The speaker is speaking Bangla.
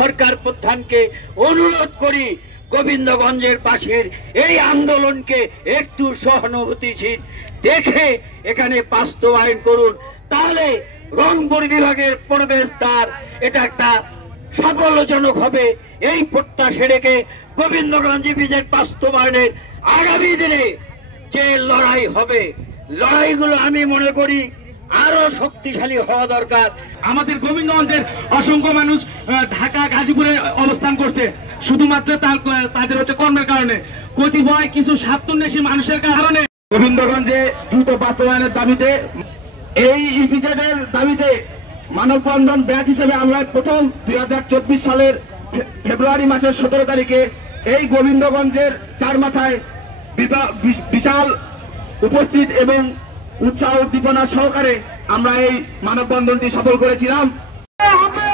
সরকার প্রধানকে অনুরোধ করি গোবিন্দগঞ্জের পাশের এই আন্দোলনকে একটু সহানুভূতিশীল দেখে এখানে বাস্তবায়ন করুন, তাহলে রংপুর বিভাগের প্রবেশদ্বার এটা একটা সাফল্যজনক হবে। এই প্রত্যাশা রেখে গোবিন্দগঞ্জ ইপিজেড বাস্তবায়নের আগামী দিনে যে লড়াই হবে, লড়াইগুলো আমি মনে করি আরো শক্তিশালী হওয়া দরকার। আমাদের গোবিন্দগঞ্জের অসংখ্য মানুষ ঢাকা গাজীপুরে অবস্থান করছে শুধুমাত্র তাদের হচ্ছে কর্মের কারণে, কতিপয় কিছু স্বার্থান্বেষী মানুষের কারণে। গোবিন্দগঞ্জে দ্রুত বাস্তবায়নের দাবিতে, এই ইপিজেডের দাবিতে মানববন্ধন ব্যাচ হিসেবে আমরা প্রথম 2024 সালের ফেব্রুয়ারি মাসের 17 তারিখে এই গোবিন্দগঞ্জের চার মাথায় বিশাল উপস্থিত এবং উৎসাহ উদ্দীপনা সহকারে আমরা এই মানববন্ধনটি সফল করেছিলাম। হবে